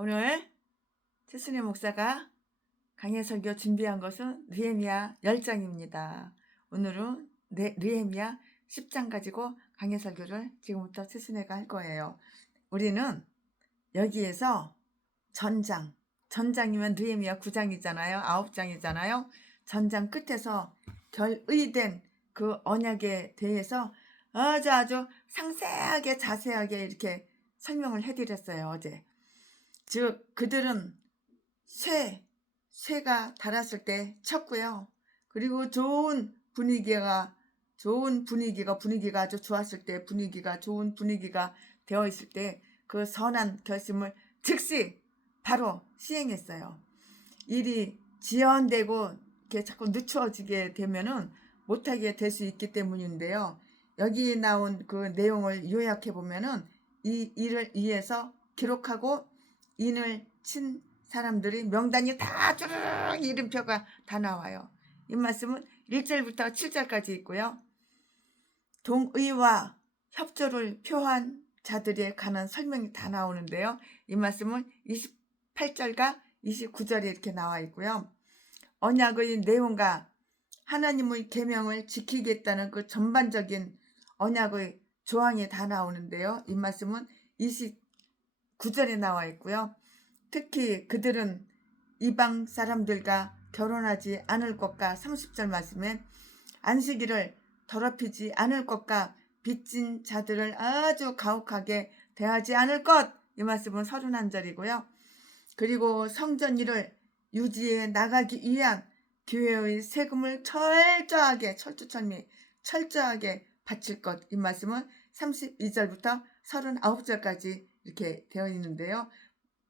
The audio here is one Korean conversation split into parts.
오늘 최순희 목사가 강해 설교 준비한 것은 느헤미야 10장입니다. 오늘은 느헤미야 10장 가지고 강해 설교를 지금부터 최순희가 할 거예요. 우리는 여기에서 전장이면 느헤미야 9장이잖아요. 9장이잖아요. 전장 끝에서 결의된 그 언약에 대해서 아주 상세하게 자세하게 이렇게 설명을 해드렸어요. 어제. 즉 그들은 쇠가 닳았을 때 쳤고요. 그리고 분위기가 아주 좋았을 때, 좋은 분위기가 되어 있을 때 그 선한 결심을 즉시 바로 시행했어요. 일이 지연되고 이렇게 자꾸 늦춰지게 되면은 못하게 될 수 있기 때문인데요. 여기 나온 그 내용을 요약해 보면은 이 일을 위해서 기록하고 인을 친 사람들이 명단이 다 쭈르륵 이름표가 다 나와요. 이 말씀은 1절부터 7절까지 있고요. 동의와 협조를 표한 자들에 관한 설명이 다 나오는데요. 이 말씀은 28절과 29절에 이렇게 나와 있고요. 언약의 내용과 하나님의 계명을 지키겠다는 그 전반적인 언약의 조항이 다 나오는데요. 이 말씀은 29절에 나와 있고요. 특히 그들은 이방 사람들과 결혼하지 않을 것과 30절 말씀에 안식일을 더럽히지 않을 것과 빚진 자들을 아주 가혹하게 대하지 않을 것, 이 말씀은 31절이고요. 그리고 성전 일을 유지해 나가기 위한 교회의 세금을 철저하게 바칠 것, 이 말씀은 32절부터 39절까지 이렇게 되어 있는데요.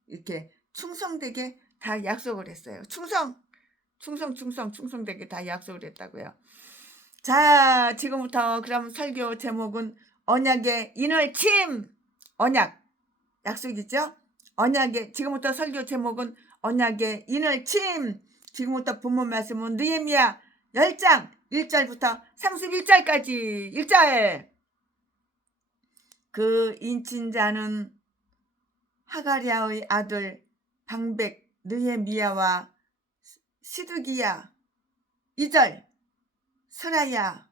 이렇게 충성되게 다 약속을 했어요. 충성되게 다 약속을 했다고요. 자, 지금부터 그럼 설교 제목은 언약의 인을침. 언약, 약속이죠? 지금부터 설교 제목은 언약의 인을침. 지금부터 본문 말씀은 느헤미야 10장 1절부터 31절까지. 1절. 그 인친자는 하가랴의 아들 방백 느헤미야와 시드기야. 2절. 스라야,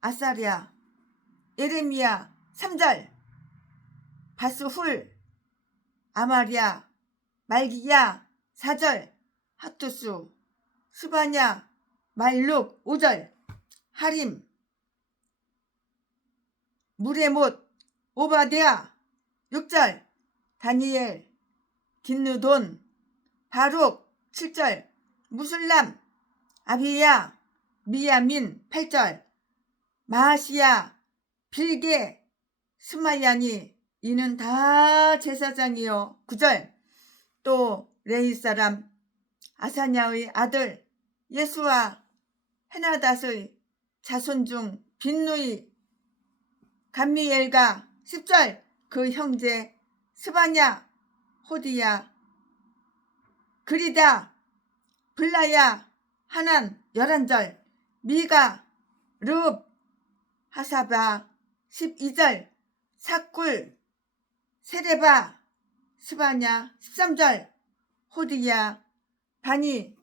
아사랴, 예레미야. 3절. 바스훌, 아마랴, 말기야. 4절. 핫투스, 스바냐, 말룩. 5절. 하림, 무레못, 오바데아. 6절. 다니엘, 긴느돈, 바룩. 7절. 무술람, 아비야, 미야민. 8절. 마하시야, 빌게, 스마야니. 이는 다 제사장이요. 9절. 또 레이 사람 아사냐의 아들 예수와 헤나닷의 자손 중 빈누이 감미엘과. 10절. 그 형제 스바냐, 호디야, 그리다, 블라야, 하난. 11절. 미가, 르읍, 하사바. 12절. 사꿀, 세레바, 스바냐. 13절. 호디야, 바니,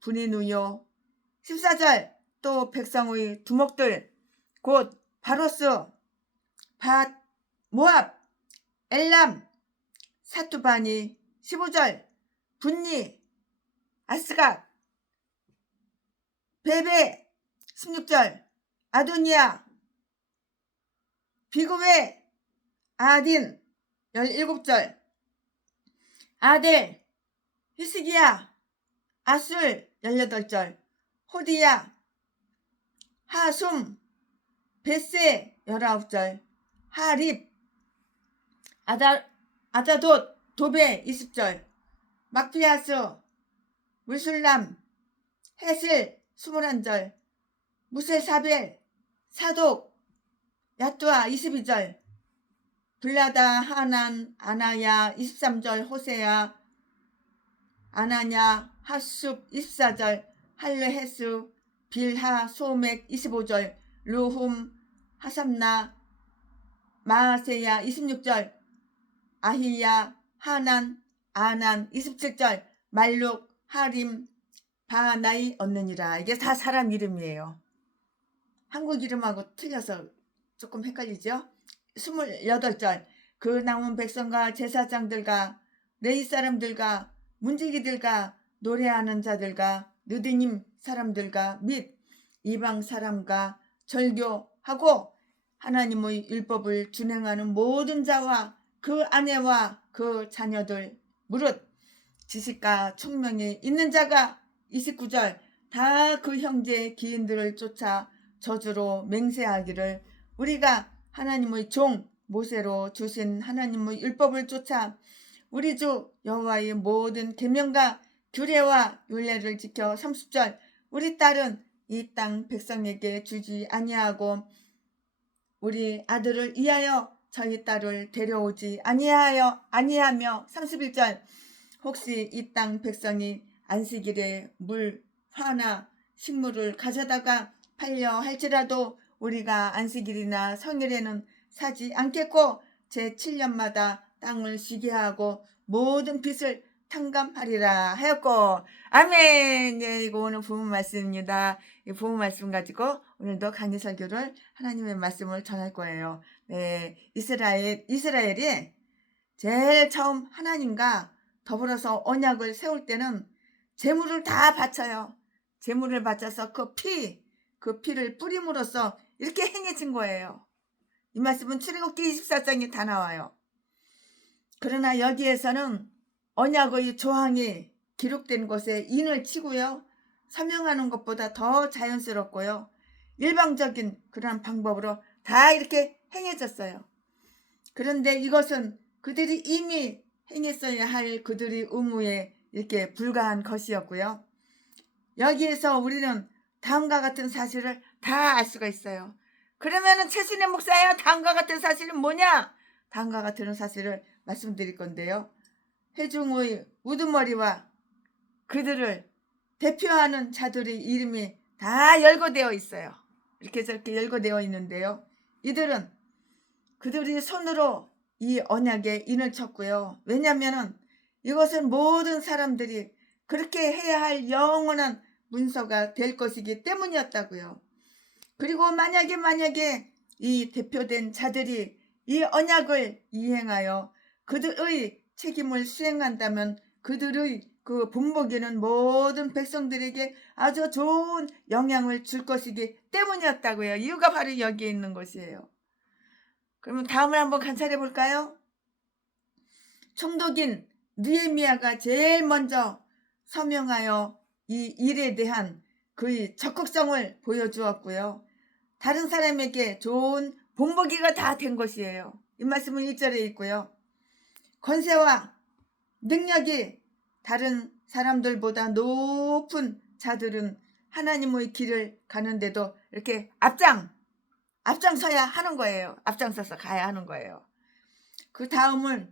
부니누요. 14절. 또 백성의 두목들 곧 바로스, 밧, 모압, 엘람, 사투바니. 15절. 분니, 아스갓, 베베. 16절. 아도니아, 비그웨, 아딘. 17절. 아델, 히스기야, 아술. 18절. 호디야, 하숨, 베세. 19절. 하립, 아자돗, 도베. 20절. 막피아스, 물술람, 헤슬. 21절. 무셀사벨, 사독, 야뚜아. 22절. 블라다, 하난, 아나야. 23절. 호세야, 아나냐, 하숲. 24절. 할레헤스, 빌하, 소맥. 25절. 루훔, 하삼나, 마아세야 26절, 아히야, 하난, 아난 27절, 말룩, 하림, 바나이 얻느니라. 이게 다 사람 이름이에요. 한국 이름하고 틀려서 조금 헷갈리죠? 28절, 그 남은 백성과 제사장들과 레위 사람들과 문지기들과 노래하는 자들과 느디님 사람들과 및 이방 사람과 절교하고 하나님의 율법을 준행하는 모든 자와 그 아내와 그 자녀들 무릇 지식과 총명이 있는 자가 29절 다 그 형제의 기인들을 쫓아 저주로 맹세하기를 우리가 하나님의 종 모세로 주신 하나님의 율법을 쫓아 우리 주 여호와의 모든 계명과 규례와 율례를 지켜 30절 우리 딸은 이 땅 백성에게 주지 아니하고 우리 아들을 위하여 저희 딸을 데려오지 아니하며 31절 혹시 이 땅 백성이 안식일에 물, 화나 식물을 가져다가 팔려 할지라도 우리가 안식일이나 성일에는 사지 않겠고 제7년마다 땅을 쉬게 하고 모든 빚을 탕감하리라 하였고 아멘. 예, 이거 오늘 부문 말씀입니다. 이 부문 말씀 가지고 오늘도 강의 설교를 하나님의 말씀을 전할 거예요. 네, 이스라엘이 제일 처음 하나님과 더불어서 언약을 세울 때는 제물을 다 바쳐요. 제물을 바쳐서 그 피를 뿌림으로써 이렇게 행해진 거예요. 이 말씀은 출애굽기 24장에 다 나와요. 그러나 여기에서는 언약의 조항이 기록된 곳에 인을 치고요. 서명하는 것보다 더 자연스럽고요. 일방적인 그런 방법으로 다 이렇게 행해졌어요. 그런데 이것은 그들이 이미 행했어야 할 그들의 의무에 이렇게 불과한 것이었고요. 여기에서 우리는 다음과 같은 사실을 다 알 수가 있어요. 그러면은 최순애 목사야 다음과 같은 사실은 뭐냐? 다음과 같은 사실을 말씀드릴 건데요. 회중의 우두머리와 그들을 대표하는 자들의 이름이 다 열거되어 있어요. 이렇게 저렇게 열거되어 있는데요. 이들은 그들이 손으로 이 언약에 인을 쳤고요. 왜냐하면 이것은 모든 사람들이 그렇게 해야 할 영원한 문서가 될 것이기 때문이었다고요. 그리고 만약에 이 대표된 자들이 이 언약을 이행하여 그들의 책임을 수행한다면 그들의 그 본보기는 모든 백성들에게 아주 좋은 영향을 줄 것이기 때문이었다고요. 이유가 바로 여기에 있는 것이에요. 그러면 다음을 한번 관찰해 볼까요? 총독인 느헤미야가 제일 먼저 서명하여 이 일에 대한 그의 적극성을 보여주었고요. 다른 사람에게 좋은 본보기가 다 된 것이에요. 이 말씀은 1절에 있고요. 권세와 능력이 다른 사람들보다 높은 자들은 하나님의 길을 가는데도 이렇게 앞장서야 하는 거예요. 앞장서서 가야 하는 거예요. 그 다음에는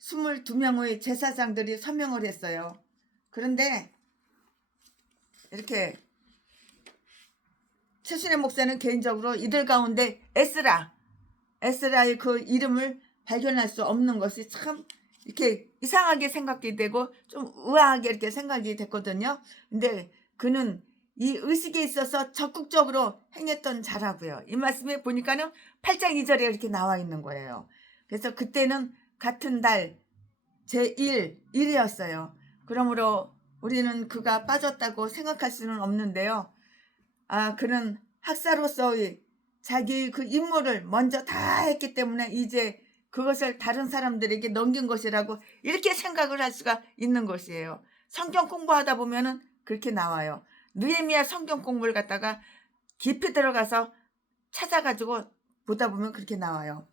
22명의 제사장들이 서명을 했어요. 그런데 이렇게 최순애 목사는 개인적으로 이들 가운데 에스라의 그 이름을 발견할 수 없는 것이 참 이렇게 이상하게 생각이 되고 좀 의아하게 이렇게 생각이 됐거든요. 근데 그는 이 의식에 있어서 적극적으로 행했던 자라고요. 이 말씀에 보니까는 8장 2절에 이렇게 나와 있는 거예요. 그래서 그때는 같은 달 제1일이었어요. 그러므로 우리는 그가 빠졌다고 생각할 수는 없는데요. 그는 학사로서의 자기 그 임무를 먼저 다 했기 때문에 이제 그것을 다른 사람들에게 넘긴 것이라고 이렇게 생각을 할 수가 있는 것이에요. 성경 공부하다 보면은 그렇게 나와요. 느헤미야 성경 공부를 갖다가 깊이 들어가서 찾아가지고 보다 보면 그렇게 나와요.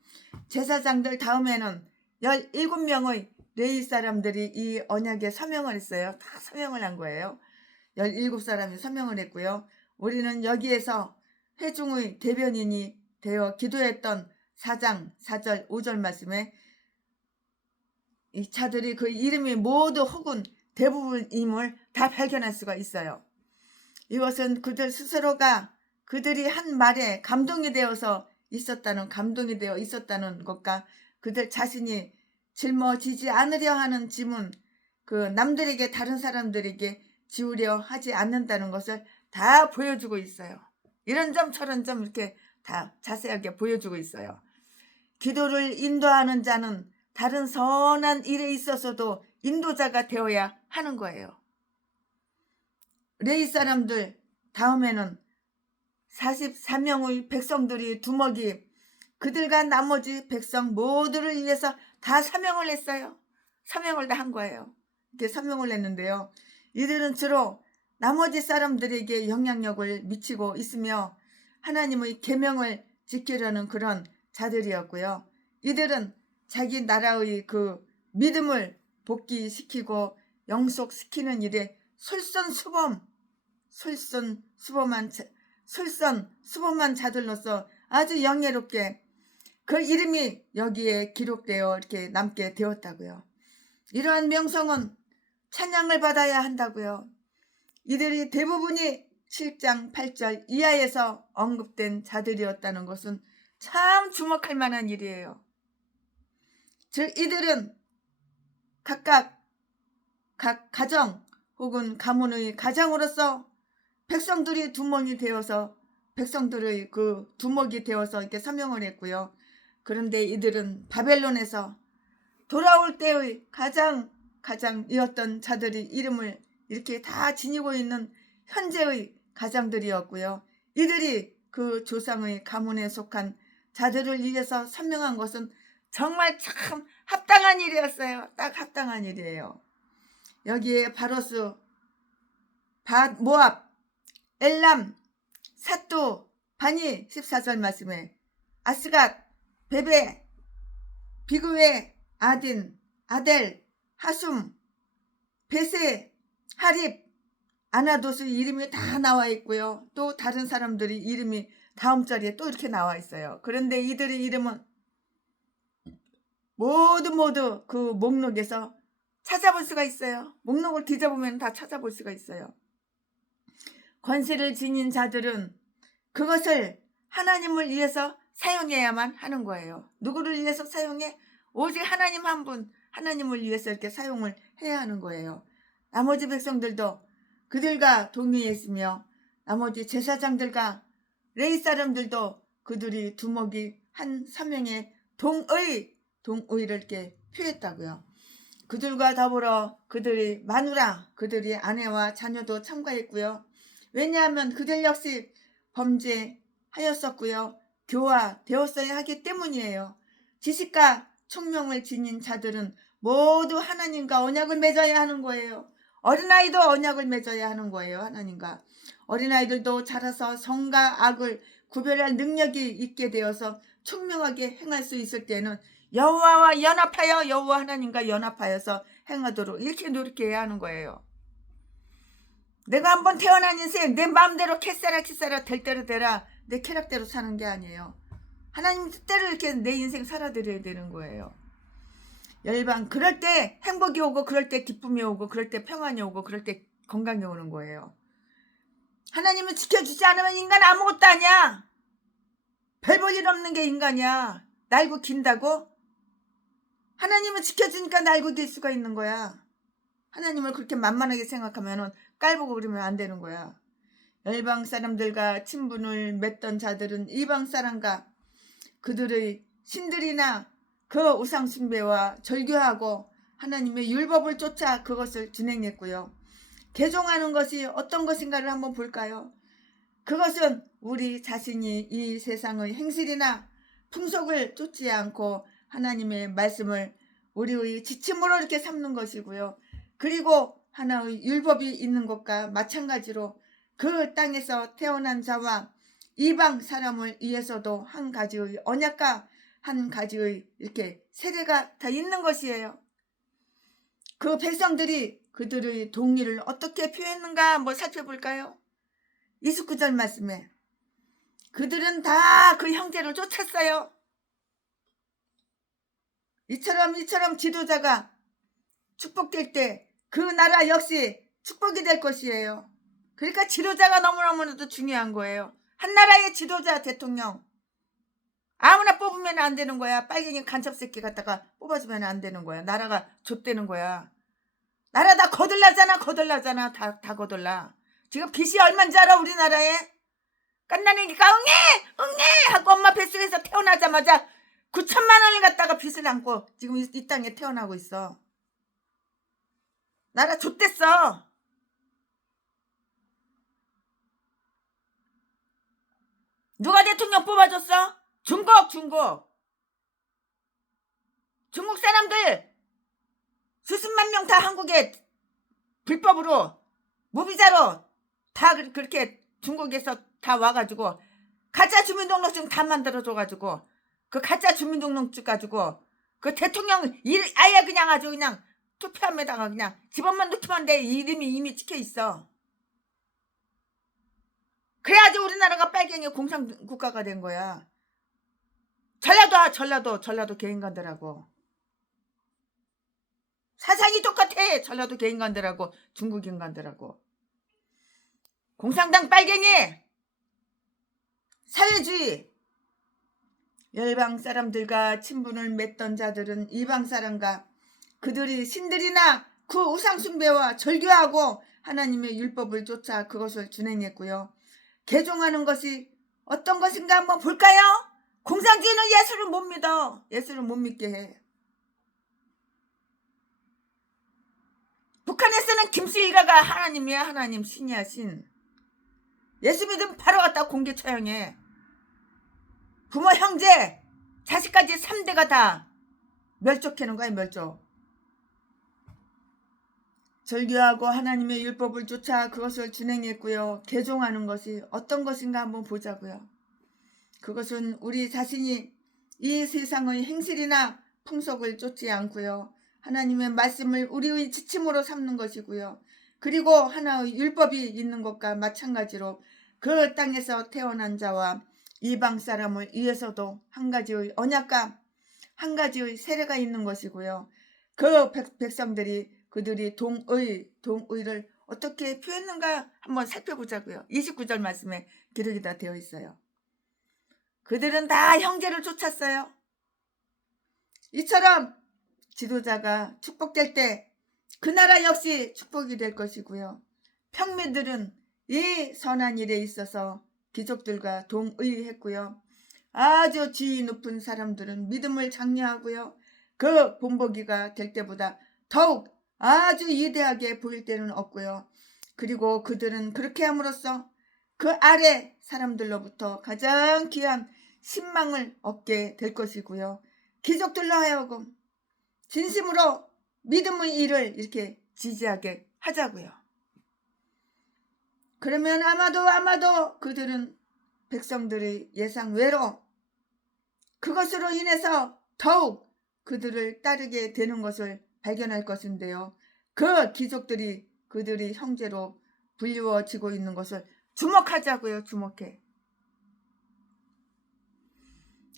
제사장들 다음에는 17명의 레위 사람들이 이 언약에 서명을 했어요. 다 서명을 한 거예요. 17사람이 서명을 했고요. 우리는 여기에서 회중의 대변인이 되어 기도했던 4장 4절 5절 말씀에 이 자들이 그 이름이 모두 혹은 대부분임을 다 발견할 수가 있어요. 이것은 그들 스스로가 그들이 한 말에 감동이 되어 있었다는 것과 그들 자신이 짊어지지 않으려 하는 짐은 그 남들에게, 다른 사람들에게 지우려 하지 않는다는 것을 다 보여주고 있어요. 이런 점 저런 점 이렇게 다 자세하게 보여주고 있어요. 기도를 인도하는 자는 다른 선한 일에 있어서도 인도자가 되어야 하는 거예요. 레위 사람들 다음에는 44명의 백성들이 두목이 그들과 나머지 백성 모두를 위해서 다 사명을 했어요. 사명을 다 한 거예요. 이렇게 사명을 했는데요. 이들은 주로 나머지 사람들에게 영향력을 미치고 있으며 하나님의 계명을 지키려는 그런 자들이었고요. 이들은 자기 나라의 그 믿음을 복귀시키고 영속시키는 일에 솔선수범한 자들로서 아주 영예롭게 그 이름이 여기에 기록되어 이렇게 남게 되었다고요. 이러한 명성은 찬양을 받아야 한다고요. 이들이 대부분이 7장 8절 이하에서 언급된 자들이었다는 것은 참 주목할 만한 일이에요. 즉 이들은 각각 각 가정 혹은 가문의 가장으로서 백성들이 두목이 되어서 백성들의 그 두목이 되어서 이렇게 사명을 했고요. 그런데 이들은 바벨론에서 돌아올 때의 가장이었던 자들이 이름을 이렇게 다 지니고 있는 현재의 가장들이었고요. 이들이 그 조상의 가문에 속한 자들을 위해서 선명한 것은 정말 참 합당한 일이었어요. 딱 합당한 일이에요. 여기에 바로스, 모압, 엘람, 삿도, 바니 14절 말씀에 아스갓, 베베, 비그웨, 아딘, 아델, 하숨, 베세, 하립, 아나도스 이름이 다 나와 있고요. 또 다른 사람들이 이름이 다음 자리에 또 이렇게 나와 있어요. 그런데 이들의 이름은 모두 그 목록에서 찾아볼 수가 있어요. 목록을 뒤져보면 다 찾아볼 수가 있어요. 권세를 지닌 자들은 그것을 하나님을 위해서 사용해야만 하는 거예요. 누구를 위해서 사용해? 오직 하나님 한 분, 하나님을 위해서 이렇게 사용을 해야 하는 거예요. 나머지 백성들도 그들과 동의했으며 나머지 제사장들과 레위 사람들도 그들이 두목이 한 사명에 동의를 이렇게 표했다고요. 그들과 더불어 그들의 마누라, 그들의 아내와 자녀도 참가했고요. 왜냐하면 그들 역시 범죄하였었고요. 교화되었어야 하기 때문이에요. 지식과 총명을 지닌 자들은 모두 하나님과 언약을 맺어야 하는 거예요. 어린아이도 언약을 맺어야 하는 거예요. 하나님과. 어린아이들도 자라서 선과 악을 구별할 능력이 있게 되어서 총명하게 행할 수 있을 때는 여호와와 연합하여 여호와 하나님과 연합하여서 행하도록 이렇게 노력해야 하는 거예요. 내가 한번 태어난 인생 내 마음대로 캐싸라 될 대로 되라 내 쾌락대로 사는 게 아니에요. 하나님 뜻대로 이렇게 내 인생 살아드려야 되는 거예요. 열방 그럴 때 행복이 오고 그럴 때 기쁨이 오고 그럴 때 평안이 오고 그럴 때 건강이 오는 거예요. 하나님은 지켜주지 않으면 인간 아무것도 아니야. 별 볼 일 없는 게 인간이야. 날고 긴다고? 하나님은 지켜주니까 날고 길 수가 있는 거야. 하나님을 그렇게 만만하게 생각하면 깔보고 그러면 안 되는 거야. 열방 사람들과 친분을 맺던 자들은 이방 사람과 그들의 신들이나 그 우상 숭배와 절교하고 하나님의 율법을 쫓아 그것을 진행했고요. 개종하는 것이 어떤 것인가를 한번 볼까요? 그것은 우리 자신이 이 세상의 행실이나 풍속을 쫓지 않고 하나님의 말씀을 우리의 지침으로 이렇게 삼는 것이고요. 그리고 하나의 율법이 있는 것과 마찬가지로 그 땅에서 태어난 자와 이방 사람을 위해서도 한 가지의 언약과 한 가지의 이렇게 세례가 다 있는 것이에요. 그 백성들이 그들의 동의를 어떻게 표했는가 한번 살펴볼까요? 29절 말씀에 그들은 다 그 형제를 쫓았어요. 이처럼 지도자가 축복될 때 그 나라 역시 축복이 될 것이에요. 그러니까 지도자가 너무너무나도 중요한 거예요. 한나라의 지도자 대통령 아무나 뽑으면 안 되는 거야. 빨갱이 간첩 새끼 갖다가 뽑아주면 안 되는 거야. 나라가 좆되는 거야. 나라 다 거들나잖아. 다 거들나. 지금 빚이 얼마인지 알아 우리나라에? 깐난애기가 응애 하고 엄마 뱃속에서 태어나자마자 9천만 원을 갖다가 빚을 안고 지금 이 땅에 태어나고 있어. 나라 좆됐어. 누가 대통령 뽑아줬어? 중국 사람들 수십만 명 다 한국에 불법으로 무비자로 다 그렇게 중국에서 다 와가지고 가짜 주민등록증 다 만들어줘가지고 그 가짜 주민등록증 가지고 그 대통령 아예 그냥 아주 그냥 투표함에다가 그냥 집업만 넣기만 돼. 이름이 이미 찍혀있어. 그래야지 우리나라가 빨갱이 공산국가가 된 거야. 전라도 개인간들하고 사상이 똑같아. 전라도 개인간들하고 중국 인간들하고. 공산당 빨갱이 사회주의 열방 사람들과 친분을 맺던 자들은 이방 사람과 그들이 신들이나 그 우상 숭배와 절교하고 하나님의 율법을 쫓아 그것을 준행했고요. 개종하는 것이 어떤 것인가 한번 볼까요? 공산주의는 예수를 못 믿어. 예수를 못 믿게 해. 북한에서는 김수희가가 하나님이야. 하나님 신이야 신. 예수 믿으면 바로 갖다 공개 처형해. 부모 형제 자식까지 3대가 다 멸족하는 거야. 멸족. 절교하고 하나님의 율법을 쫓아 그것을 준행했고요. 개종하는 것이 어떤 것인가 한번 보자고요. 그것은 우리 자신이 이 세상의 행실이나 풍속을 쫓지 않고요. 하나님의 말씀을 우리의 지침으로 삼는 것이고요. 그리고 하나의 율법이 있는 것과 마찬가지로 그 땅에서 태어난 자와 이방 사람을 위해서도 한 가지의 언약과 한 가지의 세례가 있는 것이고요. 그 백성들이 그들이 동의를 어떻게 표현했는가 한번 살펴보자고요. 29절 말씀에 기록이 다 되어 있어요. 그들은 다 형제를 쫓았어요. 이처럼 지도자가 축복될 때 그 나라 역시 축복이 될 것이고요. 평민들은 이 선한 일에 있어서 귀족들과 동의했고요. 아주 지위 높은 사람들은 믿음을 장려하고요. 그 본보기가 될 때보다 더욱 아주 위대하게 보일 때는 없고요. 그리고 그들은 그렇게 함으로써 그 아래 사람들로부터 가장 귀한 신망을 얻게 될 것이고요. 귀족들로 하여금 진심으로 믿음의 일을 이렇게 지지하게 하자고요. 그러면 아마도 그들은 백성들의 예상 외로 그것으로 인해서 더욱 그들을 따르게 되는 것을 발견할 것인데요. 그 귀족들이 그들이 형제로 불리워지고 있는 것을 주목하자고요. 주목해.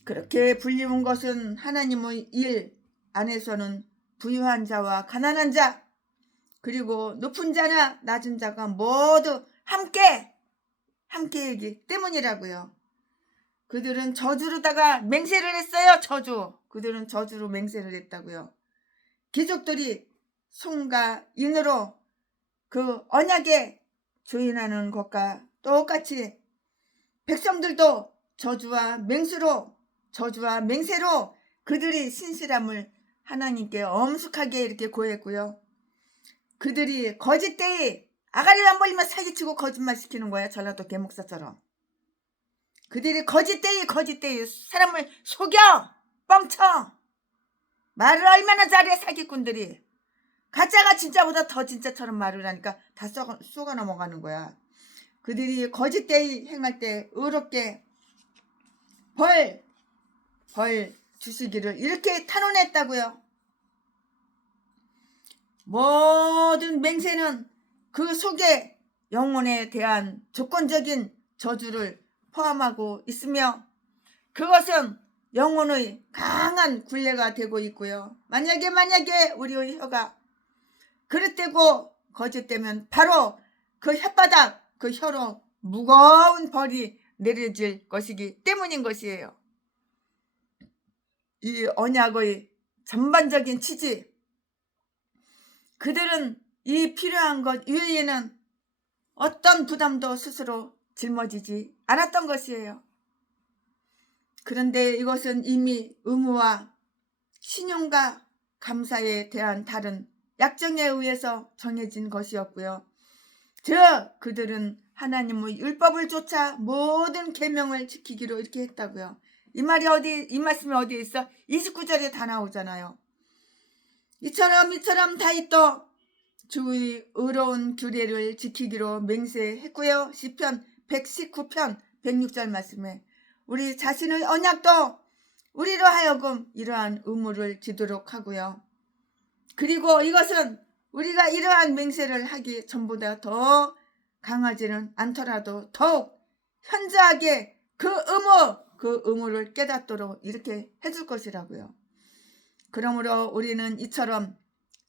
그렇게 불리운 것은 하나님의 일 안에서는 부유한 자와 가난한 자 그리고 높은 자나 낮은 자가 모두 함께이기 때문이라고요. 그들은 저주로다가 맹세를 했어요. 그들은 저주로 맹세를 했다고요. 귀족들이 손과 인으로 그 언약에 조인하는 것과 똑같이 백성들도 저주와 맹세로 그들이 신실함을 하나님께 엄숙하게 이렇게 고했고요. 그들이 거짓되이 아가리만 벌리면 사기치고 거짓말시키는 거야. 전라도 개목사처럼. 그들이 거짓되이 사람을 속여 뻥쳐. 말을 얼마나 잘해 사기꾼들이. 가짜가 진짜보다 더 진짜처럼 말을 하니까 다 속아 넘어가는 거야. 그들이 거짓되이 행할 때 의롭게 벌 주시기를 이렇게 탄원했다고요. 모든 맹세는 그 속에 영혼에 대한 조건적인 저주를 포함하고 있으며 그것은 영혼의 강한 굴레가 되고 있고요. 만약에 우리의 혀가 그릇되고 거짓되면 바로 그 혓바닥 그 혀로 무거운 벌이 내려질 것이기 때문인 것이에요. 이 언약의 전반적인 취지, 그들은 이 필요한 것 이외에는 어떤 부담도 스스로 짊어지지 않았던 것이에요. 그런데 이것은 이미 의무와 신용과 감사에 대한 다른 약정에 의해서 정해진 것이었고요. 즉 그들은 하나님의 율법을 쫓아 모든 계명을 지키기로 이렇게 했다고요. 이 말씀이 어디에 있어? 29절에 다 나오잖아요. 이처럼 다윗도 주의 의로운 규례를 지키기로 맹세했고요. 시편 119편 106절 말씀에 우리 자신의 언약도 우리로 하여금 이러한 의무를 지도록 하고요. 그리고 이것은 우리가 이러한 맹세를 하기 전보다 더 강하지는 않더라도 더욱 현저하게 그 의무를 깨닫도록 이렇게 해줄 것이라고요. 그러므로 우리는 이처럼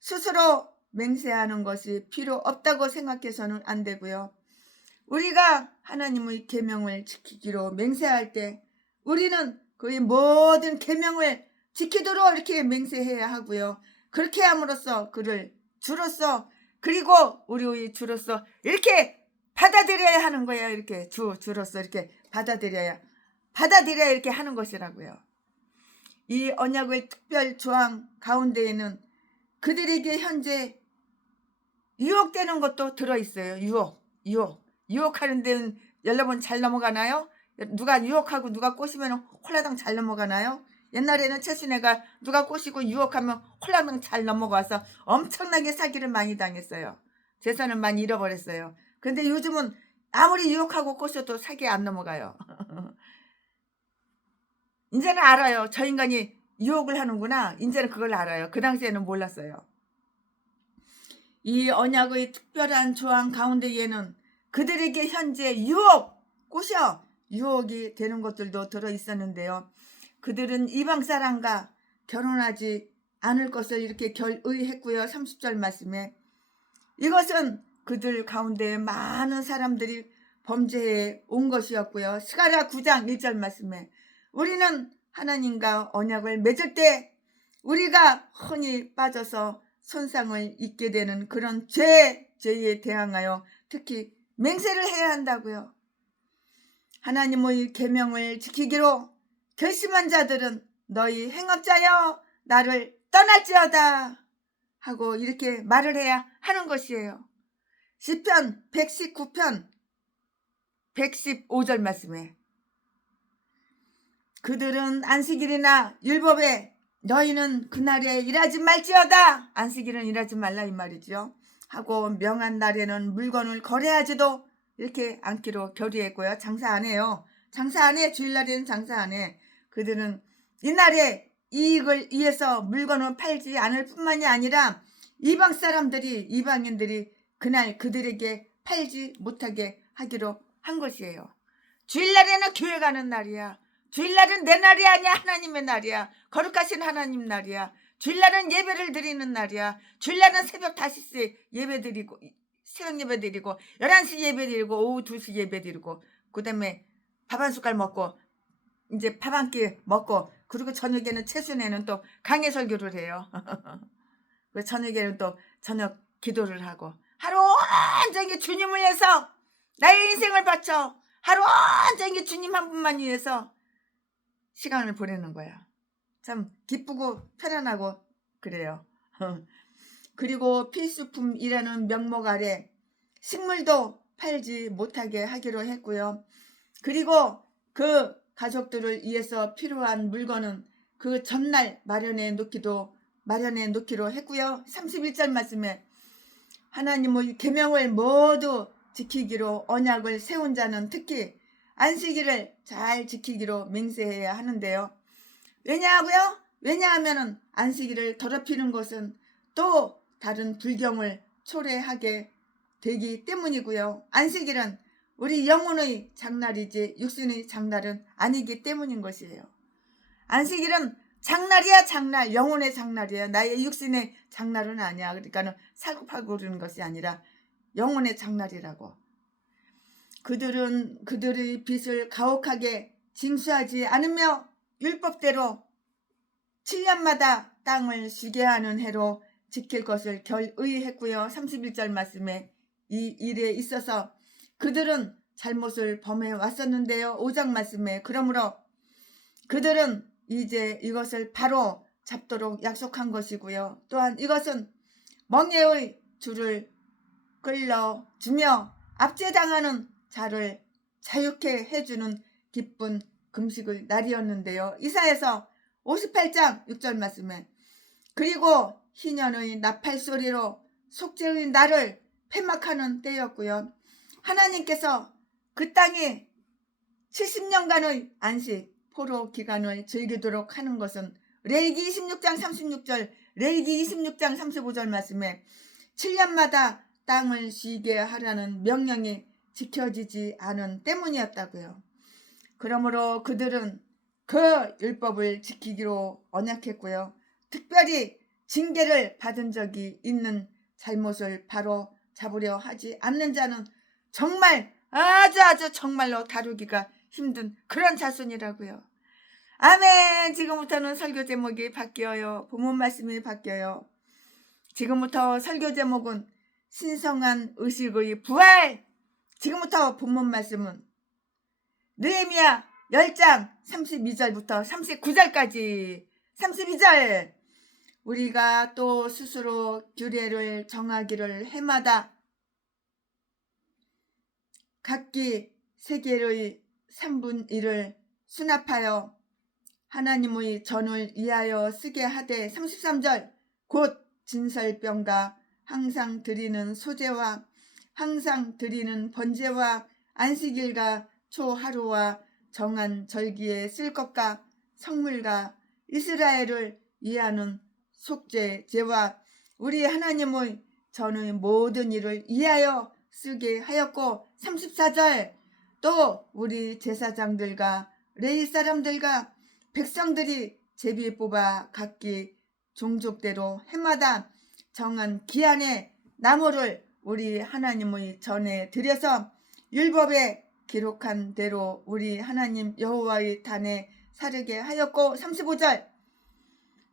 스스로 맹세하는 것이 필요 없다고 생각해서는 안 되고요. 우리가 하나님의 계명을 지키기로 맹세할 때 우리는 그의 모든 계명을 지키도록 이렇게 맹세해야 하고요. 그렇게 함으로써 그를 주로서, 그리고 우리의 주로서 이렇게 받아들여야 하는 거예요. 이렇게 주로서 이렇게 받아들여야 이렇게 하는 것이라고요. 이 언약의 특별 조항 가운데에는 그들에게 현재 유혹되는 것도 들어있어요. 유혹하는 데는 여러분 잘 넘어가나요? 누가 유혹하고 누가 꼬시면 홀라당 잘 넘어가나요? 옛날에는 최순애가 누가 꼬시고 유혹하면 홀라당 잘 넘어가서 엄청나게 사기를 많이 당했어요. 재산을 많이 잃어버렸어요. 근데 요즘은 아무리 유혹하고 꼬셔도 사기에 안 넘어가요. 이제는 알아요. 저 인간이 유혹을 하는구나. 이제는 그걸 알아요. 그 당시에는 몰랐어요. 이 언약의 특별한 조항 가운데에는 그들에게 현재 유혹이 되는 것들도 들어있었는데요. 그들은 이방 사람과 결혼하지 않을 것을 이렇게 결의했고요. 30절 말씀에 이것은 그들 가운데 많은 사람들이 범죄해 온 것이었고요. 스가랴 9장 1절 말씀에 우리는 하나님과 언약을 맺을 때 우리가 흔히 빠져서 손상을 입게 되는 그런 죄에 대항하여 특히 맹세를 해야 한다고요. 하나님의 계명을 지키기로 결심한 자들은 너희 행업자여 나를 떠날지어다 하고 이렇게 말을 해야 하는 것이에요. 시편 119편 115절 말씀에 그들은 안식일이나 율법에 너희는 그날에 일하지 말지어다. 안식일은 일하지 말라 이 말이죠. 하고 명한 날에는 물건을 거래하지도 이렇게 않기로 결의했고요. 장사 안 해요. 장사 안 해. 주일날에는 장사 안 해. 그들은 이날에 이익을 위해서 물건을 팔지 않을 뿐만이 아니라 이방인들이 그날 그들에게 팔지 못하게 하기로 한 것이에요. 주일날에는 교회 가는 날이야. 주일날은 내 날이 아니야. 하나님의 날이야. 거룩하신 하나님 날이야. 주일날은 예배를 드리는 날이야. 주일날은 새벽 5시 예배 드리고 새벽 예배 드리고 11시 예배 드리고 오후 2시 예배 드리고 그 다음에 밥 한 숟갈 먹고 이제 밥 한 끼 먹고 그리고 저녁에는 최순애는 또 강해 설교를 해요. 그 저녁에는 또 저녁 기도를 하고 하루 온종일 주님을 위해서 나의 인생을 바쳐 하루 온종일 주님 한 분만 위해서 시간을 보내는 거야. 참 기쁘고 편안하고 그래요. 그리고 필수품이라는 명목 아래 식물도 팔지 못하게 하기로 했고요. 그리고 그 가족들을 위해서 필요한 물건은 그 전날 마련해 놓기로 했고요. 31절 말씀에 하나님의 계명을 모두 지키기로 언약을 세운 자는 특히 안식일을 잘 지키기로 맹세해야 하는데요. 왜냐하면 안식일을 더럽히는 것은 또 다른 불경을 초래하게 되기 때문이고요. 안식일은 우리 영혼의 장날이지 육신의 장날은 아니기 때문인 것이에요. 안식일은 장날이야 장날, 영혼의 장날이야. 나의 육신의 장날은 아니야. 그러니까는 사고팔고 그러는 것이 아니라 영혼의 장날이라고. 그들은 그들의 빚을 가혹하게 징수하지 않으며 율법대로 7년마다 땅을 쉬게 하는 해로 지킬 것을 결의했고요. 31절 말씀에 이 일에 있어서 그들은 잘못을 범해 왔었는데요. 5장 말씀에 그러므로 그들은 이제 이것을 바로 잡도록 약속한 것이고요. 또한 이것은 멍에의 줄을 끌어주며 압제당하는 자를 자유케 해주는 기쁜 금식의 날이었는데요. 이사야서 58장 6절 말씀에 그리고 희년의 나팔소리로 속죄의 날을 폐막하는 때였고요. 하나님께서 그 땅이 70년간의 안식 포로 기간을 즐기도록 하는 것은 레위기 26장 36절 레위기 26장 35절 말씀에 7년마다 땅을 쉬게 하라는 명령이 지켜지지 않은 때문이었다고요. 그러므로 그들은 그 율법을 지키기로 언약했고요. 특별히 징계를 받은 적이 있는 잘못을 바로 잡으려 하지 않는 자는 정말 아주 정말로 다루기가 힘든 그런 자손이라고요. 아멘. 지금부터는 설교 제목이 바뀌어요. 본문 말씀이 바뀌어요. 지금부터 설교 제목은 신성한 의식의 부활. 지금부터 본문 말씀은 느헤미야 10장 32절부터 39절까지 32절 우리가 또 스스로 규례를 정하기를 해마다 각기 세겔의 3분 1을 수납하여 하나님의 전을 위하여 쓰게 하되 33절 곧 진설병과 항상 드리는 소제와 항상 드리는 번제와 안식일과 초하루와 정한 절기에 쓸 것과 성물과 이스라엘을 위하는 속죄제와 우리 하나님의 전의 모든 일을 위하여 쓰게 하였고 34절 또 우리 제사장들과 레위 사람들과 백성들이 제비 뽑아 각기 종족대로 해마다 정한 기한에 나무를 우리 하나님의 전에 들여서 율법에 기록한 대로 우리 하나님 여호와의 단에 사르게 하였고 35절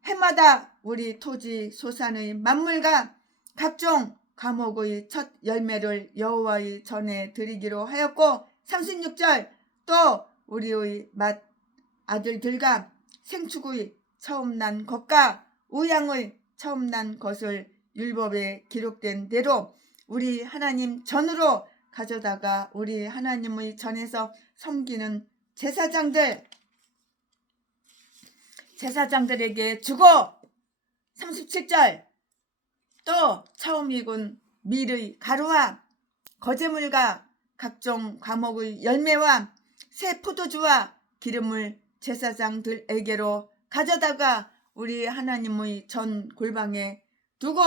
해마다 우리 토지 소산의 만물과 각종 과목의 첫 열매를 여호와의 전에 드리기로 하였고 36절 또 우리의 맏 아들들과 생축의 처음 난 것과 우양의 처음 난 것을 율법에 기록된 대로 우리 하나님 전으로 가져다가 우리 하나님의 전에서 섬기는 제사장들에게 주고 37절 또 처음 익은 밀의 가루와 거제물과 각종 과목의 열매와 새 포도주와 기름을 제사장들에게로 가져다가 우리 하나님의 전 골방에 두고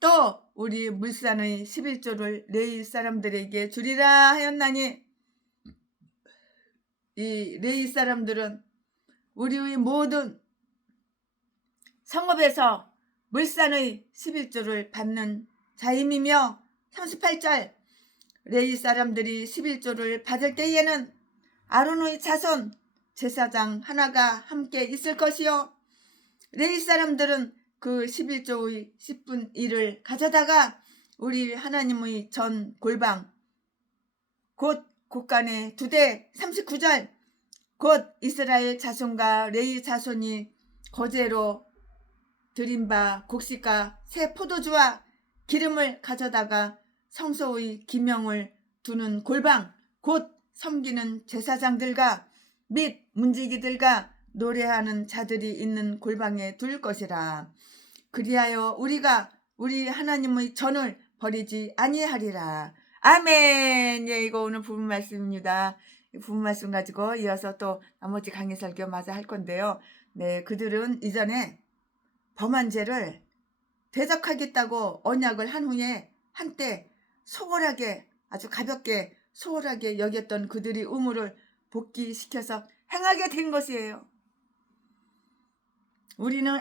또 우리 물산의 11조를 레위 사람들에게 주리라 하였나니 이 레위 사람들은 우리의 모든 성읍에서 물산의 11조를 받는 자임이며 38절 레위 사람들이 11조를 받을 때에는 아론의 자손 제사장 하나가 함께 있을 것이요 레위 사람들은 그 11조의 10분 1을 가져다가 우리 하나님의 전 골방 곧 곳간에 두되 39절 곧 이스라엘 자손과 레위 자손이 거제로 드린 바 곡식과 새 포도주와 기름을 가져다가 성소의 기명을 두는 골방 곧 섬기는 제사장들과 및 문지기들과 노래하는 자들이 있는 골방에 둘 것이라. 그리하여 우리가 우리 하나님의 전을 버리지 아니하리라. 아멘. 예, 이거 오늘 부분 말씀입니다. 부분 말씀 가지고 이어서 또 나머지 강의 설교 마저 할 건데요. 네, 그들은 이전에 범한 죄를 대적하겠다고 언약을 한 후에 한때 소홀하게 아주 가볍게 소홀하게 여겼던 그들이 의무를 복귀시켜서 행하게 된 것이에요. 우리는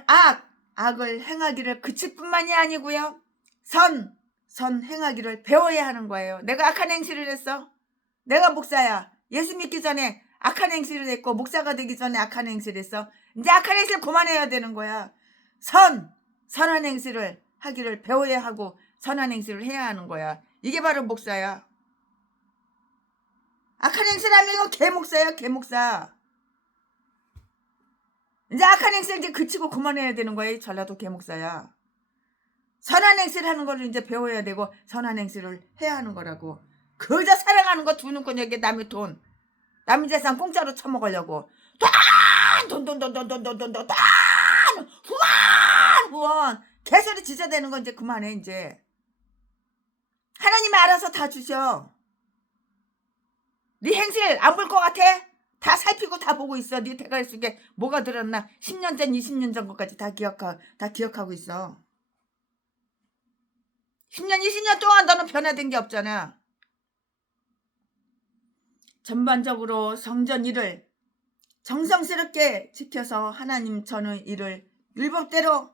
악을 행하기를 그칠 뿐만이 아니고요. 선 행하기를 배워야 하는 거예요. 내가 악한 행실을 했어. 내가 목사야. 예수 믿기 전에 악한 행실을 했고 목사가 되기 전에 악한 행실을 했어. 이제 악한 행실 그만해야 되는 거야. 선한 행실을 하기를 배워야 하고 선한 행실을 해야 하는 거야. 이게 바로 목사야. 악한 행실 하면 이거 개목사야, 개목사. 이제 악한 행실 이제 그치고 그만해야 되는 거야. 이 전라도 개목사야. 선한 행실을 하는 걸 이제 배워야 되고 선한 행실을 해야 하는 거라고. 그저 사랑하는 거 두 눈꺼 여기 남의 돈, 남의 재산 공짜로 처먹으려고 돈, 후원 개소리 지저대는 거 이제 그만해. 이제 하나님이 알아서 다 주셔. 네 행실 안 볼 것 같아? 다 살피고 다 보고 있어. 네 대가리 속에 뭐가 들었나 10년 전 20년 전 것까지 다 기억하고 있어. 10년 20년 동안 너는 변화된 게 없잖아. 전반적으로 성전 일을 정성스럽게 지켜서 하나님 전의 일을 율법대로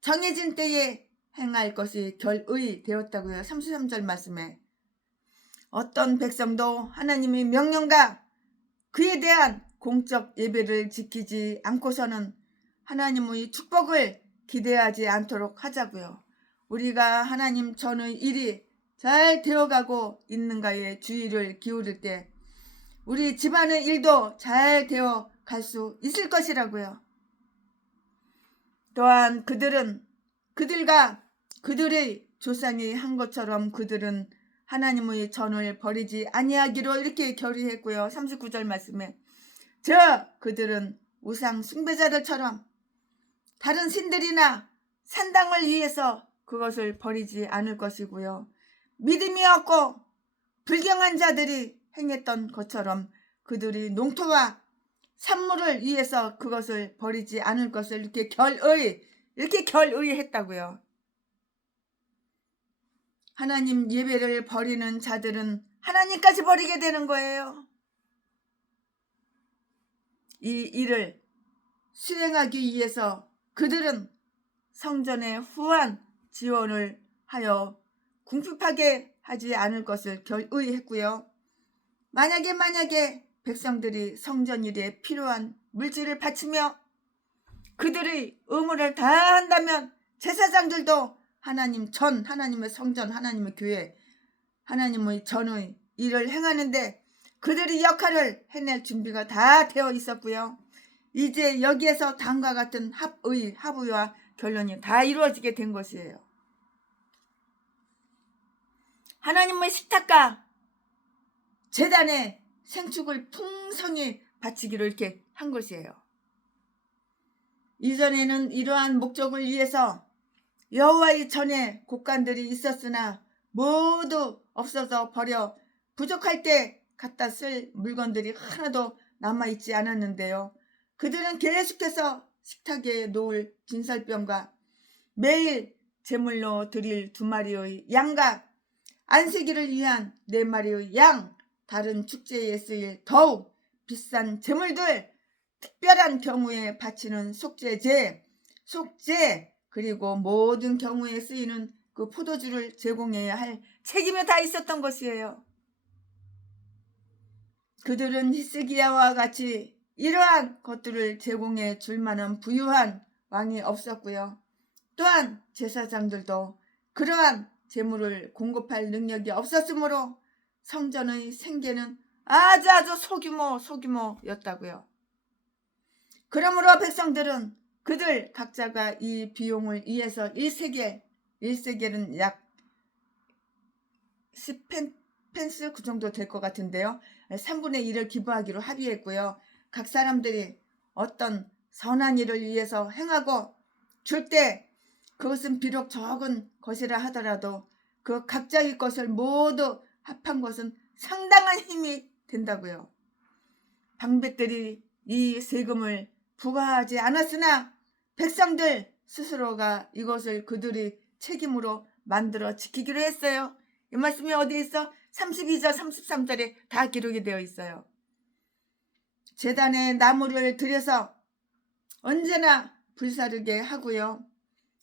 정해진 때에 행할 것이 결의되었다고요. 33절 말씀에 어떤 백성도 하나님의 명령과 그에 대한 공적 예배를 지키지 않고서는 하나님의 축복을 기대하지 않도록 하자고요. 우리가 하나님 전의 일이 잘 되어가고 있는가에 주의를 기울일 때 우리 집안의 일도 잘 되어 갈 수 있을 것이라고요. 또한 그들과 그들의 조상이 한 것처럼 그들은 하나님의 전을 버리지 아니하기로 이렇게 결의했고요. 39절 말씀에 그들은 우상 숭배자들처럼 다른 신들이나 산당을 위해서 그것을 버리지 않을 것이고요. 믿음이 없고 불경한 자들이 행했던 것처럼 그들이 농토와 산물을 위해서 그것을 버리지 않을 것을 이렇게 결의했다고요. 하나님 예배를 버리는 자들은 하나님까지 버리게 되는 거예요. 이 일을 수행하기 위해서 그들은 성전의 후한 지원을 하여 궁핍하게 하지 않을 것을 결의했고요. 만약에 백성들이 성전 일에 필요한 물질을 바치며 그들의 의무를 다 한다면 제사장들도 하나님의 성전, 하나님의 교회, 하나님의 전의 일을 행하는데 그들의 역할을 해낼 준비가 다 되어 있었고요. 이제 여기에서 다음과 같은 합의와 결론이 다 이루어지게 된 것이에요. 하나님의 식탁과 제단에 생축을 풍성히 바치기로 이렇게 한 것이에요. 이전에는 이러한 목적을 위해서 여호와의 전에 곡간들이 있었으나 모두 없어서 버려 부족할 때 갖다 쓸 물건들이 하나도 남아있지 않았는데요. 그들은 계속해서 식탁에 놓을 진설병과 매일 제물로 드릴 2마리의 양과 안식일을 위한 4마리의 양, 다른 축제에 쓰일 더욱 비싼 제물들, 특별한 경우에 바치는 속죄, 그리고 모든 경우에 쓰이는 그 포도주를 제공해야 할 책임이 다 있었던 것이에요. 그들은 히스기야와 같이 이러한 것들을 제공해 줄 만한 부유한 왕이 없었고요. 또한 제사장들도 그러한 제물을 공급할 능력이 없었으므로 성전의 생계는 아주 소규모였다고요. 그러므로 백성들은 그들 각자가 이 비용을 위해서 1세겔은 약 10펜스 그 정도 될 것 같은데요. 3분의 1을 기부하기로 합의했고요. 각 사람들이 어떤 선한 일을 위해서 행하고 줄 때 그것은 비록 적은 것이라 하더라도 그 각자의 것을 모두 합한 것은 상당한 힘이 된다고요. 방백들이 이 세금을 부과하지 않았으나 백성들 스스로가 이것을 그들의 책임으로 만들어 지키기로 했어요. 이 말씀이 어디에 있어? 32절 33절에 다 기록이 되어 있어요. 제단에 나무를 들여서 언제나 불사르게 하고요.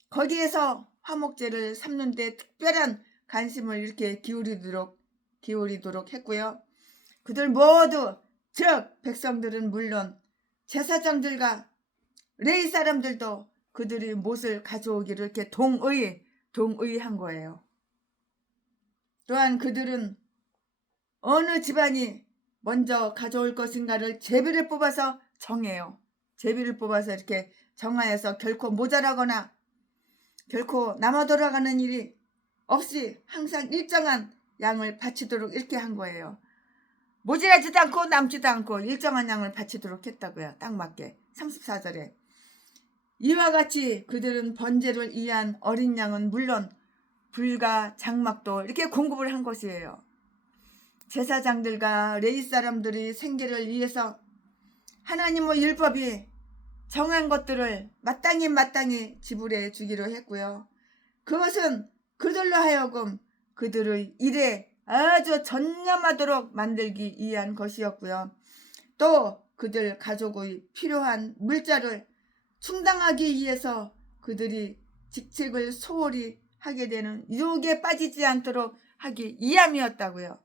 거기에서 화목제를 삼는 데 특별한 관심을 이렇게 기울이도록 했고요. 그들 모두 즉 백성들은 물론 제사장들과 레위 사람들도 그들이 못을 가져오기를 이렇게 동의한 거예요. 또한 그들은 어느 집안이 먼저 가져올 것인가를 제비를 뽑아서 정해요. 제비를 뽑아서 이렇게 정하여서 결코 모자라거나 결코 남아 돌아가는 일이 없이 항상 일정한 양을 바치도록 이렇게 한 거예요. 모자라지도 않고 남지도 않고 일정한 양을 바치도록 했다고요. 딱 맞게. 34절에 이와 같이 그들은 번제를 위한 어린 양은 물론 불과 장막도 이렇게 공급을 한 것이에요. 제사장들과 레위 사람들이 생계를 위해서 하나님의 율법이 정한 것들을 마땅히 지불해 주기로 했고요. 그것은 그들로 하여금 그들의 일에 아주 전념하도록 만들기 위한 것이었고요. 또 그들 가족의 필요한 물자를 충당하기 위해서 그들이 직책을 소홀히 하게 되는 유혹에 빠지지 않도록 하기 위함이었다고요.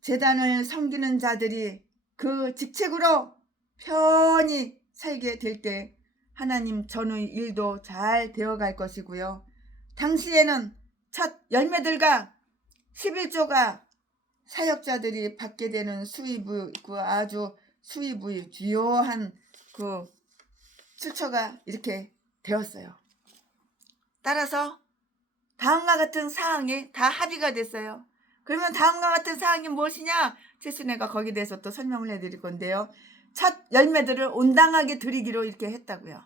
제단을 섬기는 자들이 그 직책으로 편히 살게 될 때 하나님 전의 일도 잘 되어갈 것이고요. 당시에는 첫 열매들과 11조가 사역자들이 받게 되는 수입의 아주 수입의 주요한 출처가 이렇게 되었어요. 따라서 다음과 같은 사항이 다 합의가 됐어요. 그러면 다음과 같은 사항이 무엇이냐? 최순애가 거기에 대해서 또 설명을 해드릴 건데요. 첫 열매들을 온당하게 드리기로 이렇게 했다고요.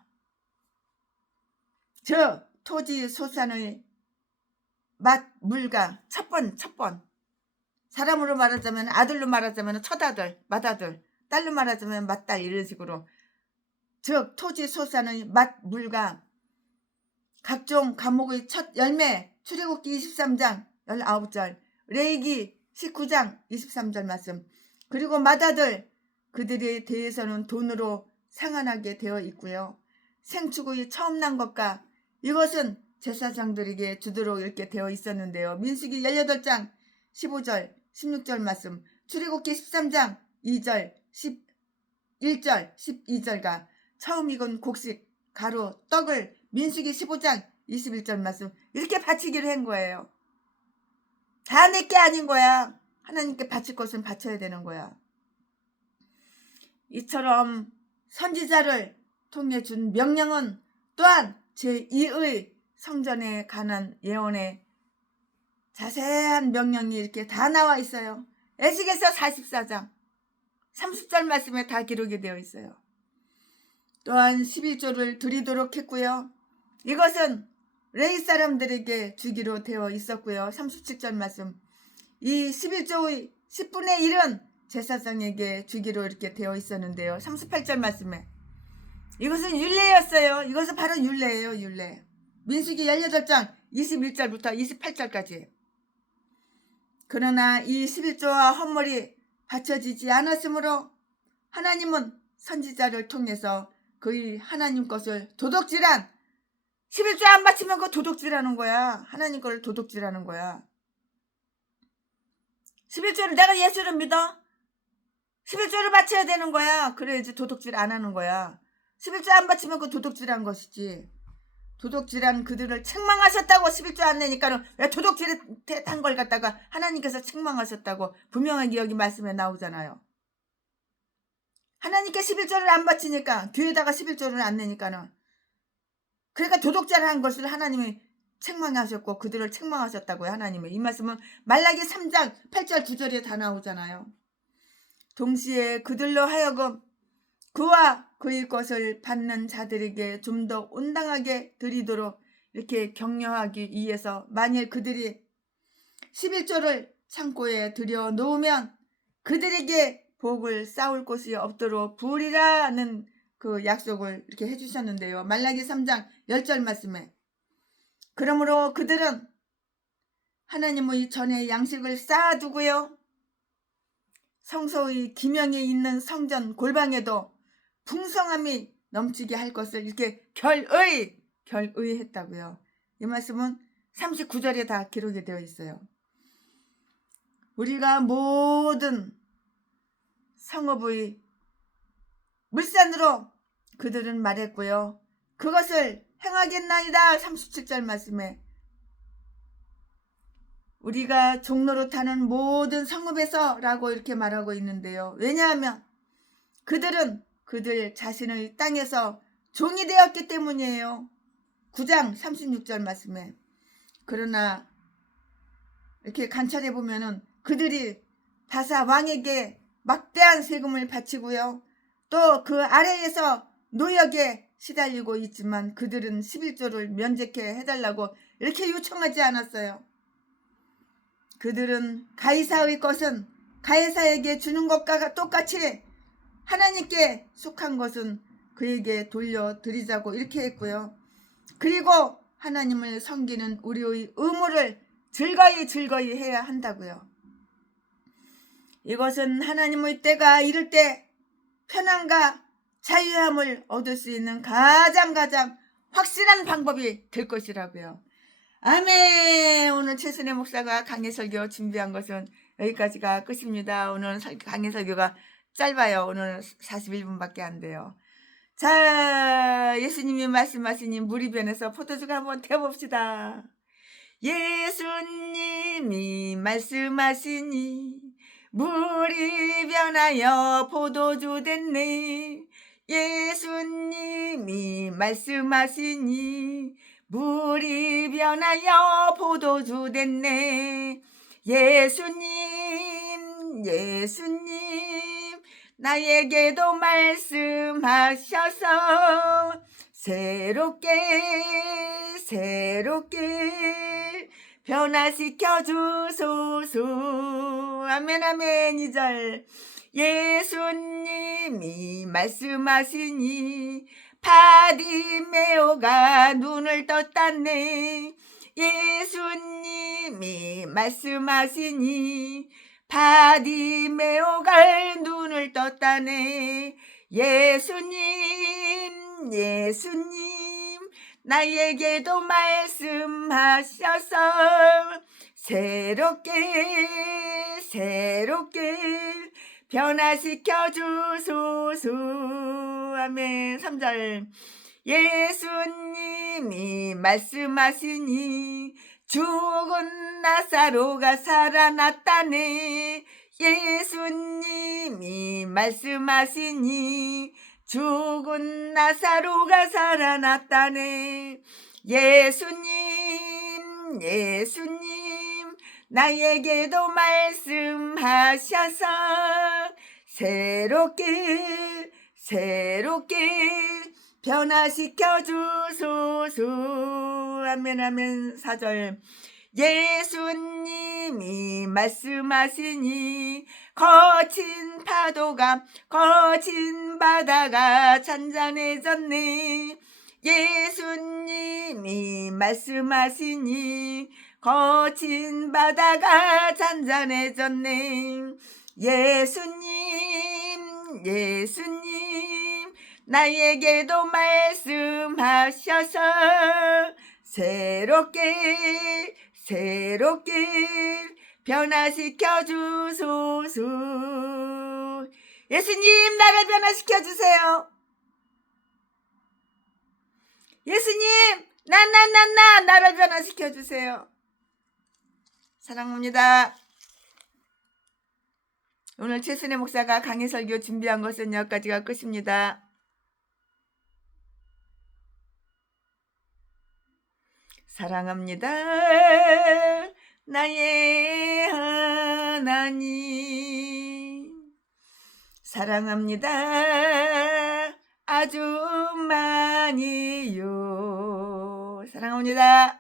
저 토지 소산의 맛 물과 첫번 사람으로 말하자면 아들로 말하자면 첫아들 맏아들 딸로 말하자면 맏딸 이런 식으로 즉 토지 소산의 맛 물과 각종 과목의 첫 열매 출애굽기 23장 19절 레위기 19장 23절 말씀 그리고 맏아들 그들에 대해서는 돈으로 상환하게 되어 있고요. 생축의 처음 난 것과 이것은 제사장들에게 주도록 이렇게 되어 있었는데요. 민수기 18장 15절 16절 말씀 출애굽기 13장 2절 11절 12절과 처음 익은 곡식 가루 떡을 민수기 15장 21절 말씀 이렇게 바치기로 한 거예요. 다 내게 아닌 거야. 하나님께 바칠 것은 바쳐야 되는 거야. 이처럼 선지자를 통해 준 명령은 또한 제2의 성전에 관한 예언의 자세한 명령이 이렇게 다 나와 있어요. 에스겔서 44장 30절 말씀에 다 기록이 되어 있어요. 또한 11조를 드리도록 했고요. 이것은 레위 사람들에게 주기로 되어 있었고요. 37절 말씀 이 11조의 10분의 1은 제사장에게 주기로 이렇게 되어 있었는데요. 38절 말씀에 이것은 율례였어요. 이것은 바로 율례예요. 율례. 민수기 18장 21절부터 28절까지 그러나 이 11조와 헌물이 바쳐지지 않았으므로 하나님은 선지자를 통해서 그의 하나님 것을 도둑질한 11조 안 바치면 그거 도둑질하는 거야. 하나님 거를 도둑질하는 거야. 11조를 내가 예수를 믿어? 11조를 바쳐야 되는 거야. 그래야지 도둑질 안 하는 거야. 11조 안 바치면 그 도둑질한 것이지. 도둑질한 그들을 책망하셨다고 11조 안 내니까는 왜 도둑질한 걸 갖다가 하나님께서 책망하셨다고 분명하게 여기 말씀에 나오잖아요. 하나님께 11조를 안 바치니까 뒤에다가 11조를 안 내니까는 그러니까 도둑질한 것을 하나님이 책망하셨고 그들을 책망하셨다고요. 하나님은 이 말씀은 말라기 3장 8절 9절에 다 나오잖아요. 동시에 그들로 하여금 그와 그의 것을 받는 자들에게 좀 더 온당하게 드리도록 이렇게 격려하기 위해서 만일 그들이 11조를 창고에 들여 놓으면 그들에게 복을 쌓을 곳이 없도록 부으리라는 그 약속을 이렇게 해주셨는데요. 말라기 3장 10절 말씀에 그러므로 그들은 하나님의 전에 양식을 쌓아두고요. 성소의 기명에 있는 성전 골방에도 풍성함이 넘치게 할 것을 이렇게 결의했다고요. 이 말씀은 39절에 다 기록이 되어 있어요. 우리가 모든 성읍의 물산으로 그들은 말했고요. 그것을 행하겠나이다. 37절 말씀에 우리가 종로로 타는 모든 성읍에서 라고 이렇게 말하고 있는데요. 왜냐하면 그들은 그들 자신의 땅에서 종이 되었기 때문이에요. 9장 36절 말씀에. 그러나 이렇게 관찰해 보면은 그들이 바사 왕에게 막대한 세금을 바치고요. 또 그 아래에서 노역에 시달리고 있지만 그들은 11조를 면제케 해달라고 이렇게 요청하지 않았어요. 그들은 가이사의 것은 가이사에게 주는 것과 똑같이 하나님께 속한 것은 그에게 돌려드리자고 이렇게 했고요. 그리고 하나님을 섬기는 우리의 의무를 즐거이 해야 한다고요. 이것은 하나님의 때가 이를 때 편안과 자유함을 얻을 수 있는 가장 확실한 방법이 될 것이라고요. 아멘. 오늘 최순애 목사가 강해 설교 준비한 것은 여기까지가 끝입니다. 오늘 강해 설교가 짧아요. 오늘 41분밖에 안 돼요. 자, 예수님이 말씀하시니 물이 변해서 포도주가 한번 태워봅시다. 예수님이 말씀하시니 물이 변하여 포도주 됐네. 예수님이 말씀하시니 물이 변하여 포도주 됐네. 예수님 나에게도 말씀하셔서 새롭게 변화시켜 주소서. 아멘. 2절. 예수님이 말씀하시니 바디메오가 눈을 떴다네. 예수님이 말씀하시니 바디메오가 눈을 떴다네. 예수님 나에게도 말씀하셔서 새롭게 변화시켜 주소서. 아멘. 3절. 예수님이 말씀하시니 죽은 나사로가 살아났다네. 예수님이 말씀하시니 죽은 나사로가 살아났다네. 예수님 나에게도 말씀하셔서 새롭게 변화시켜 주소서. 아멘. 4절. 예수님이 말씀하시니 거친 파도가 거친 바다가 잔잔해졌네. 예수님이 말씀하시니 거친 바다가 잔잔해졌네. 예수님 나에게도 말씀하셔서 새롭게 변화시켜 주소서. 예수님 나를 변화시켜 주세요. 예수님 나를 변화시켜 주세요. 사랑합니다. 오늘 최순애 목사가 강의 설교 준비한 것은 여기까지가 끝입니다. 사랑합니다. 나의 하나님. 사랑합니다. 아주 많이요. 사랑합니다.